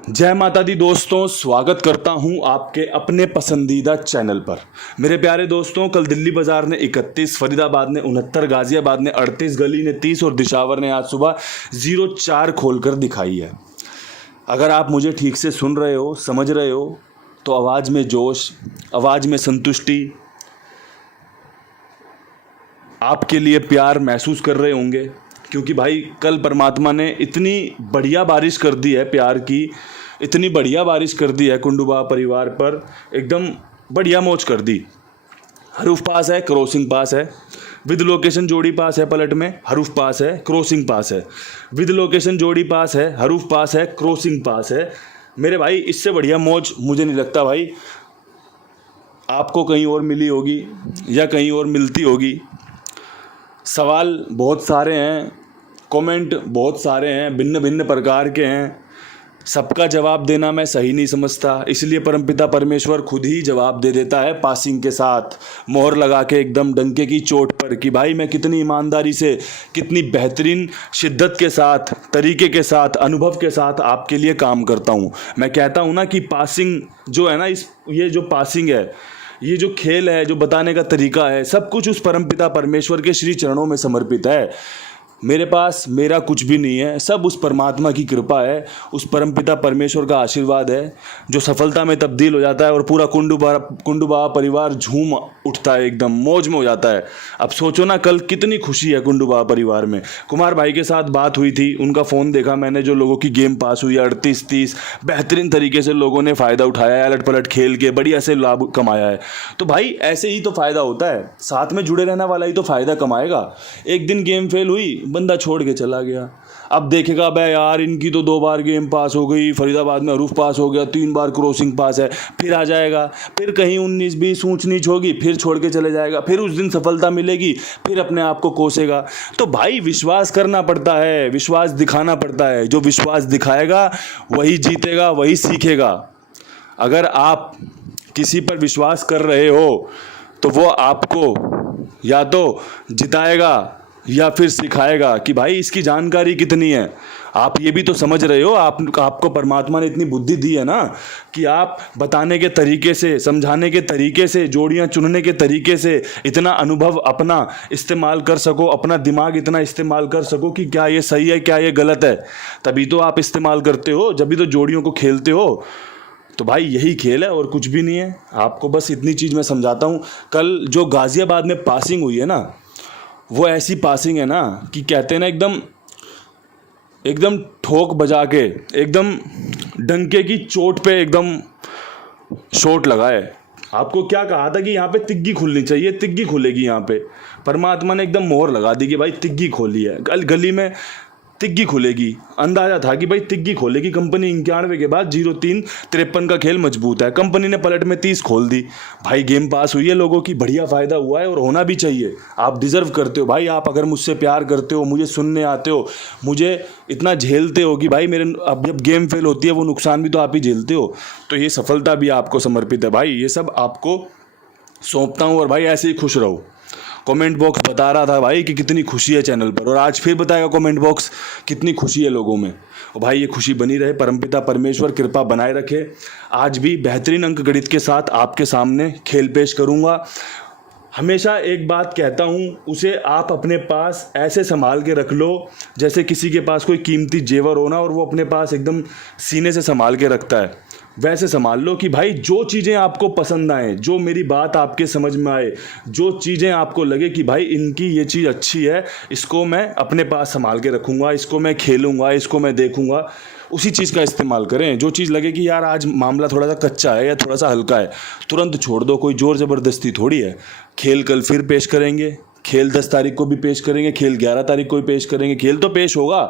जय माता दी दोस्तों, स्वागत करता हूं आपके अपने पसंदीदा चैनल पर। मेरे प्यारे दोस्तों, कल दिल्ली बाजार ने 31, फरीदाबाद ने 69, गाजियाबाद ने 38, गली ने 30 और दिशावर ने आज सुबह 04 खोलकर दिखाई है। अगर आप मुझे ठीक से सुन रहे हो, समझ रहे हो, तो आवाज़ में जोश, आवाज़ में संतुष्टि, आपके लिए प्यार महसूस कर रहे होंगे, क्योंकि भाई कल परमात्मा ने इतनी बढ़िया बारिश कर दी है प्यार की, इतनी बढ़िया बारिश कर दी है कुंडुबा परिवार पर, एकदम बढ़िया मौज कर दी। हरूफ पास है, क्रॉसिंग पास है, विद लोकेशन जोड़ी पास है, पलट में हरूफ पास है, क्रॉसिंग पास है, विद लोकेशन जोड़ी पास है, हरूफ पास है, क्रॉसिंग पास है। मेरे भाई इससे बढ़िया मौज मुझे नहीं लगता भाई आपको कहीं और मिली होगी या कहीं और मिलती होगी। सवाल बहुत सारे हैं, कमेंट बहुत सारे हैं, भिन्न भिन्न प्रकार के हैं, सबका जवाब देना मैं सही नहीं समझता, इसलिए परमपिता परमेश्वर खुद ही जवाब दे देता है पासिंग के साथ, मोहर लगा के एकदम डंके की चोट पर, कि भाई मैं कितनी ईमानदारी से, कितनी बेहतरीन शिद्दत के साथ, तरीके के साथ, अनुभव के साथ आपके लिए काम करता हूँ। मैं कहता हूँ ना कि पासिंग जो है ना, ये जो पासिंग है, ये जो खेल है, जो बताने का तरीका है, सब कुछ उस परमपिता परमेश्वर के श्री चरणों में समर्पित है। मेरे पास मेरा कुछ भी नहीं है, सब उस परमात्मा की कृपा है, उस परमपिता परमेश्वर का आशीर्वाद है जो सफलता में तब्दील हो जाता है और पूरा कुंडुबा परिवार झूम उठता है, एकदम मौज में हो जाता है। अब सोचो ना, कल कितनी खुशी है कुंडुबा परिवार में। कुमार भाई के साथ बात हुई थी, उनका फ़ोन देखा मैंने, जो लोगों की गेम पास हुई 38-30, बेहतरीन तरीके से लोगों ने फ़ायदा उठाया है, अलट पलट खेल के बढ़िया से लाभ कमाया है। तो भाई ऐसे ही तो फ़ायदा होता है, साथ में जुड़े रहने वाला ही तो फ़ायदा कमाएगा। एक दिन गेम फेल हुई, बंदा छोड़ के चला गया, अब देखेगा बे यार इनकी तो 2 बार गेम पास हो गई, फरीदाबाद में हरूफ पास हो गया, 3 बार क्रॉसिंग पास है, फिर आ जाएगा, फिर कहीं 19-20 ऊंच नीच होगी, फिर छोड़ के चले जाएगा, फिर उस दिन सफलता मिलेगी, फिर अपने आप को कोसेगा। तो भाई विश्वास करना पड़ता है, विश्वास दिखाना पड़ता है, जो विश्वास दिखाएगा वही जीतेगा, वही सीखेगा। अगर आप किसी पर विश्वास कर रहे हो तो वो आपको या तो जिताएगा या फिर सिखाएगा कि भाई इसकी जानकारी कितनी है। आप ये भी तो समझ रहे हो, आपको परमात्मा ने इतनी बुद्धि दी है ना कि आप बताने के तरीके से, समझाने के तरीके से, जोड़ियां चुनने के तरीके से इतना अनुभव अपना इस्तेमाल कर सको, अपना दिमाग इतना इस्तेमाल कर सको कि क्या ये सही है, क्या ये गलत है। तभी तो आप इस्तेमाल करते हो, जब भी तो जोड़ियों को खेलते हो। तो भाई यही खेल है और कुछ भी नहीं है। आपको बस इतनी चीज़ मैं समझाता हूँ। कल जो गाजियाबाद में पासिंग हुई है ना, वो ऐसी पासिंग है ना कि कहते हैं ना, एकदम ठोक बजा के, एकदम डंके की चोट पे एकदम शॉट लगा है। आपको क्या कहा था कि यहाँ पे तिग्गी खुलनी चाहिए, तिग्गी खुलेगी यहाँ पे, परमात्मा ने एकदम मोहर लगा दी कि भाई तिग्गी खोली है, गली में तिग्गी खुलेगी। अंदाजा था कि भाई तिग्गी खोलेगी कंपनी। 91 के बाद 03-53 का खेल मजबूत है, कंपनी ने पलट में 30 खोल दी। भाई गेम पास हुई है लोगों की, बढ़िया फ़ायदा हुआ है और होना भी चाहिए। आप डिज़र्व करते हो भाई। आप अगर मुझसे प्यार करते हो, मुझे सुनने आते हो, मुझे इतना झेलते हो कि भाई मेरे अब जब गेम फेल होती है वो नुकसान भी तो आप ही झेलते हो, तो ये सफलता भी आपको समर्पित है भाई। ये सब आपको सौंपता हूँ और भाई ऐसे ही खुश रहो। कमेंट बॉक्स बता रहा था भाई कि कितनी खुशी है चैनल पर, और आज फिर बताएगा कमेंट बॉक्स कितनी खुशी है लोगों में। और भाई ये खुशी बनी रहे, परमपिता परमेश्वर कृपा बनाए रखे। आज भी बेहतरीन अंक गणित के साथ आपके सामने खेल पेश करूंगा। हमेशा एक बात कहता हूँ, उसे आप अपने पास ऐसे संभाल के रख लो जैसे किसी के पास कोई कीमती जेवर हो ना, और वो अपने पास एकदम सीने से संभाल के रखता है, वैसे संभाल लो कि भाई जो चीज़ें आपको पसंद आए, जो मेरी बात आपके समझ में आए, जो चीज़ें आपको लगे कि भाई इनकी ये चीज़ अच्छी है, इसको मैं अपने पास संभाल के रखूँगा, इसको मैं खेलूँगा, इसको मैं देखूँगा, उसी चीज़ का इस्तेमाल करें। जो चीज़ लगे कि यार आज मामला थोड़ा सा कच्चा है या थोड़ा सा हल्का है, तुरंत छोड़ दो। कोई ज़ोर ज़बरदस्ती थोड़ी है। खेल कल फिर पेश करेंगे, खेल 10 तारीख को भी पेश करेंगे, खेल 11 तारीख को भी पेश करेंगे। खेल तो पेश होगा,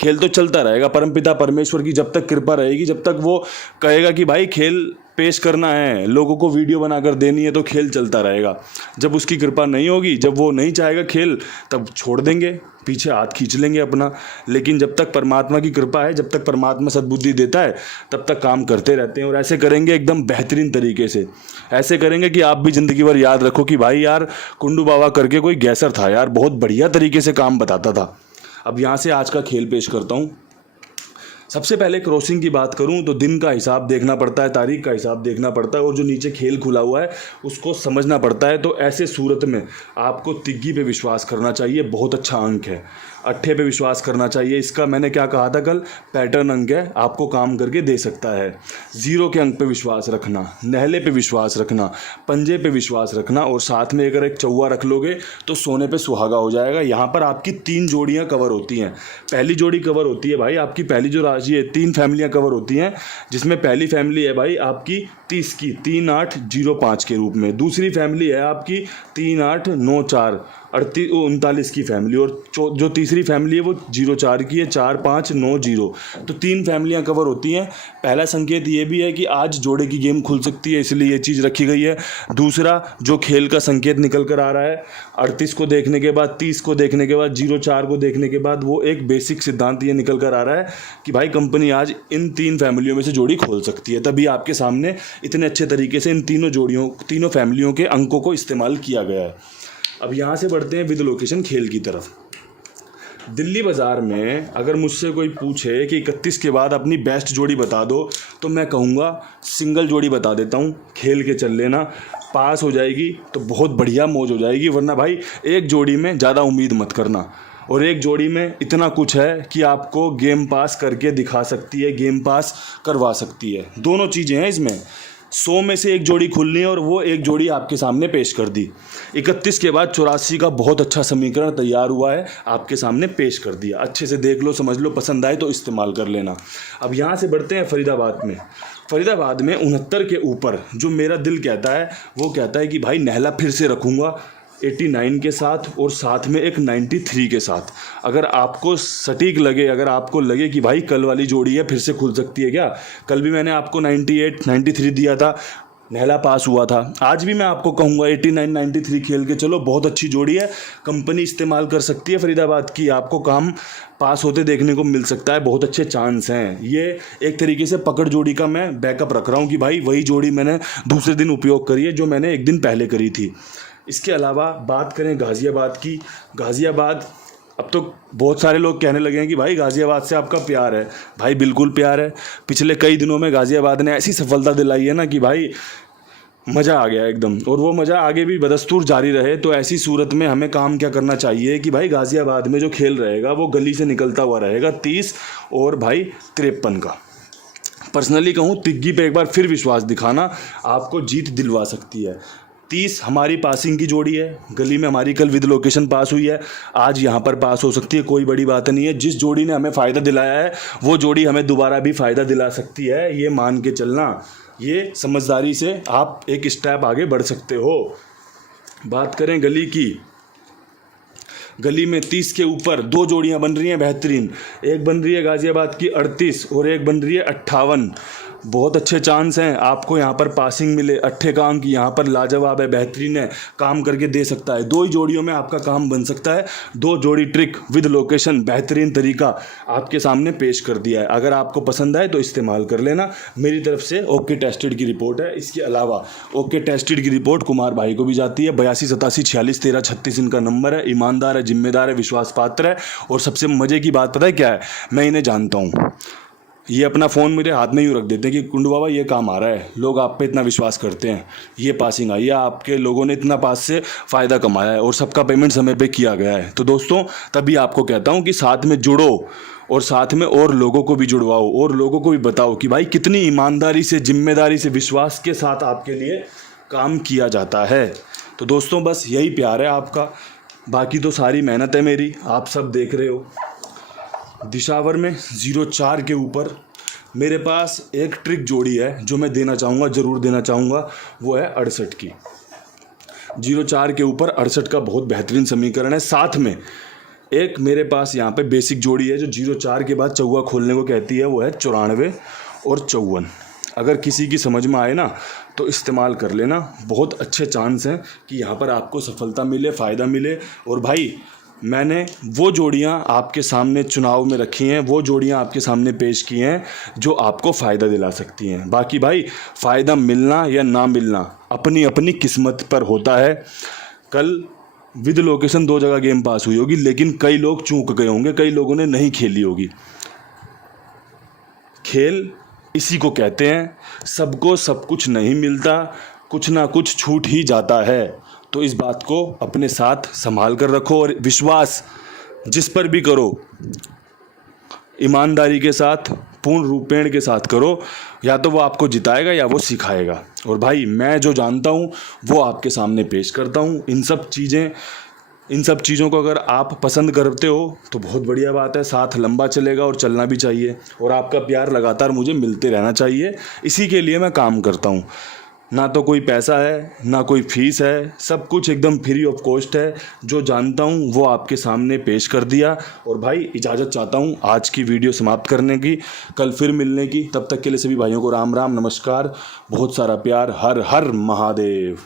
खेल तो चलता रहेगा। परमपिता परमेश्वर की जब तक कृपा रहेगी, जब तक वो कहेगा कि भाई खेल पेश करना है, लोगों को वीडियो बनाकर देनी है, तो खेल चलता रहेगा। जब उसकी कृपा नहीं होगी, जब वो नहीं चाहेगा खेल, तब छोड़ देंगे, पीछे हाथ खींच लेंगे अपना। लेकिन जब तक परमात्मा की कृपा है, जब तक परमात्मा सद्बुद्धि देता है, तब तक काम करते रहते हैं। और ऐसे करेंगे एकदम बेहतरीन तरीके से। ऐसे करेंगे कि आप भी ज़िंदगी भर याद रखो कि भाई यार कुंडू बाबा करके कोई गैसर था यार, बहुत बढ़िया तरीके से काम बताता था। अब यहाँ से आज का खेल पेश करता हूँ। सबसे पहले क्रॉसिंग की बात करूं तो दिन का हिसाब देखना पड़ता है, तारीख का हिसाब देखना पड़ता है और जो नीचे खेल खुला हुआ है उसको समझना पड़ता है। तो ऐसे सूरत में आपको तिग्गी पे विश्वास करना चाहिए, बहुत अच्छा अंक है। अट्ठे पे विश्वास करना चाहिए, इसका मैंने क्या कहा था कल, पैटर्न अंक है, आपको काम करके दे सकता है। जीरो के अंक पे विश्वास रखना, नहले पे विश्वास रखना, पंजे पे विश्वास रखना और साथ में अगर एक चौवा रख लोगे तो सोने पे सुहागा हो जाएगा। यहाँ पर आपकी 3 जोड़ियाँ कवर होती हैं। पहली जोड़ी कवर होती है भाई आपकी, पहली जो राशि है 3 फैमिलियाँ कवर होती हैं, जिसमें पहली फैमिली है भाई आपकी 30 की 3805 के रूप में, दूसरी फैमिली है आपकी 3894 39 की फैमिली और जो तीसरी फैमिली है वो 04 की है 4590। तो 3 फैमिलियां कवर होती हैं। पहला संकेत ये भी है कि आज जोड़े की गेम खुल सकती है, इसलिए ये चीज़ रखी गई है। दूसरा जो खेल का संकेत निकल कर आ रहा है 38 को देखने के बाद, 30 को देखने के बाद, 04 को देखने के बाद, वो एक बेसिक सिद्धांत ये निकल कर आ रहा है कि भाई कंपनी आज इन 3 फैमिलियों में से जोड़ी खोल सकती है। तभी आपके सामने इतने अच्छे तरीके से इन तीनों फैमिलियों के अंकों को इस्तेमाल किया गया है। अब यहाँ से बढ़ते हैं विद लोकेशन खेल की तरफ। दिल्ली बाज़ार में अगर मुझसे कोई पूछे कि 31 के बाद अपनी बेस्ट जोड़ी बता दो तो मैं कहूँगा सिंगल जोड़ी बता देता हूँ, खेल के चल लेना। पास हो जाएगी तो बहुत बढ़िया मौज हो जाएगी, वरना भाई एक जोड़ी में ज़्यादा उम्मीद मत करना। और एक जोड़ी में इतना कुछ है कि आपको गेम पास करके दिखा सकती है, गेम पास करवा सकती है। दोनों चीज़ें हैं इसमें। 100 में से एक जोड़ी खुलनी है और वो एक जोड़ी आपके सामने पेश कर दी। 31 के बाद 84 का बहुत अच्छा समीकरण तैयार हुआ है, आपके सामने पेश कर दिया। अच्छे से देख लो, समझ लो, पसंद आए तो इस्तेमाल कर लेना। अब यहाँ से बढ़ते हैं फरीदाबाद में। फरीदाबाद में 69 के ऊपर जो मेरा दिल कहता है वो कहता है कि भाई नहला फिर से रखूँगा 89 के साथ और साथ में एक 93 के साथ। अगर आपको सटीक लगे, अगर आपको लगे कि भाई कल वाली जोड़ी है फिर से खुल सकती है क्या, कल भी मैंने आपको 98 93 दिया था, नहला पास हुआ था। आज भी मैं आपको कहूँगा 89 93 खेल के चलो, बहुत अच्छी जोड़ी है, कंपनी इस्तेमाल कर सकती है फरीदाबाद की, आपको काम पास होते देखने को मिल सकता है, बहुत अच्छे चांस हैं। ये एक तरीके से पकड़ जोड़ी का मैं बैकअप रख रहा हूँ कि भाई वही जोड़ी मैंने दूसरे दिन उपयोग करी है जो मैंने एक दिन पहले करी थी। इसके अलावा बात करें गाज़ियाबाद की। गाज़ियाबाद, अब तो बहुत सारे लोग कहने लगे हैं कि भाई गाज़ियाबाद से आपका प्यार है। भाई बिल्कुल प्यार है। पिछले कई दिनों में गाज़ियाबाद ने ऐसी सफलता दिलाई है ना कि भाई मज़ा आ गया एकदम, और वो मज़ा आगे भी बदस्तूर जारी रहे। तो ऐसी सूरत में हमें काम क्या करना चाहिए कि भाई गाज़ियाबाद में जो खेल रहेगा वो गली से निकलता हुआ रहेगा 30 और भाई 53 का। पर्सनली कहूँ तिग्गी पे एक बार फिर विश्वास दिखाना, आपको जीत दिलवा सकती है। 30 हमारी पासिंग की जोड़ी है, गली में हमारी कल विद लोकेशन पास हुई है, आज यहाँ पर पास हो सकती है, कोई बड़ी बात नहीं है। जिस जोड़ी ने हमें फ़ायदा दिलाया है वो जोड़ी हमें दोबारा भी फ़ायदा दिला सकती है, ये मान के चलना। ये समझदारी से आप एक स्टेप आगे बढ़ सकते हो। बात करें गली की, गली में 30 के ऊपर 2 जोड़ियाँ बन रही हैं बेहतरीन। एक बन रही है गाज़ियाबाद की 38 और एक बन रही है 58। बहुत अच्छे चांस हैं आपको यहाँ पर पासिंग मिले। अट्ठे का अंक यहाँ पर लाजवाब है, बेहतरीन है, काम करके दे सकता है। 2 ही जोड़ियों में आपका काम बन सकता है। 2 जोड़ी ट्रिक विद लोकेशन बेहतरीन तरीका आपके सामने पेश कर दिया है। अगर आपको पसंद आए तो इस्तेमाल कर लेना। मेरी तरफ से ओके टेस्टेड की रिपोर्ट है। इसके अलावा ओके टेस्टेड की रिपोर्ट कुमार भाई को भी जाती है। 82 87 46 13 36 इनका नंबर है। ईमानदार है, जिम्मेदार है, विश्वास पात्र है। और सबसे मज़े की बात पता है क्या है, मैं इन्हें जानता हूँ। ये अपना फ़ोन मेरे हाथ में यूँ रख देते हैं कि कुंडू बाबा ये काम आ रहा है, लोग आप पे इतना विश्वास करते हैं, ये पासिंग आई है, आपके लोगों ने इतना पास से फ़ायदा कमाया है और सबका पेमेंट समय पे किया गया है। तो दोस्तों तभी आपको कहता हूँ कि साथ में जुड़ो और साथ में और लोगों को भी जुड़वाओ और लोगों को भी बताओ कि भाई कितनी ईमानदारी से, जिम्मेदारी से, विश्वास के साथ आपके लिए काम किया जाता है। तो दोस्तों बस यही प्यार है आपका, बाकी तो सारी मेहनत है मेरी, आप सब देख रहे हो। दिशावर में 04 के ऊपर मेरे पास एक ट्रिक जोड़ी है जो मैं देना चाहूँगा, ज़रूर देना चाहूँगा, वो है 68 की। 04 के ऊपर 68 का बहुत बेहतरीन समीकरण है। साथ में एक मेरे पास यहाँ पे बेसिक जोड़ी है जो 04 के बाद चौवा खोलने को कहती है, वो है 94 और 54। अगर किसी की समझ में आए ना तो इस्तेमाल कर लेना, बहुत अच्छे चांस हैं कि यहाँ पर आपको सफलता मिले, फ़ायदा मिले। और भाई मैंने वो जोड़ियाँ आपके सामने चुनाव में रखी हैं, वो जोड़ियाँ आपके सामने पेश की हैं जो आपको फ़ायदा दिला सकती हैं। बाकी भाई फ़ायदा मिलना या ना मिलना अपनी अपनी किस्मत पर होता है। कल विद लोकेशन 2 जगह गेम पास हुई होगी, लेकिन कई लोग चूक गए होंगे, कई लोगों ने नहीं खेली होगी। खेल इसी को कहते हैं। सबको सब कुछ नहीं मिलता, कुछ ना कुछ छूट ही जाता है। तो इस बात को अपने साथ संभाल कर रखो और विश्वास जिस पर भी करो ईमानदारी के साथ, पूर्ण रूपेण के साथ करो, या तो वो आपको जिताएगा या वो सिखाएगा। और भाई मैं जो जानता हूँ वो आपके सामने पेश करता हूँ। इन सब चीज़ों को अगर आप पसंद करते हो तो बहुत बढ़िया बात है, साथ लंबा चलेगा और चलना भी चाहिए। और आपका प्यार लगातार मुझे मिलते रहना चाहिए, इसी के लिए मैं काम करता हूँ। ना तो कोई पैसा है, ना कोई फीस है, सब कुछ एकदम फ्री ऑफ कॉस्ट है। जो जानता हूँ वो आपके सामने पेश कर दिया। और भाई इजाज़त चाहता हूँ आज की वीडियो समाप्त करने की, कल फिर मिलने की। तब तक के लिए सभी भाइयों को राम राम, नमस्कार, बहुत सारा प्यार। हर हर महादेव।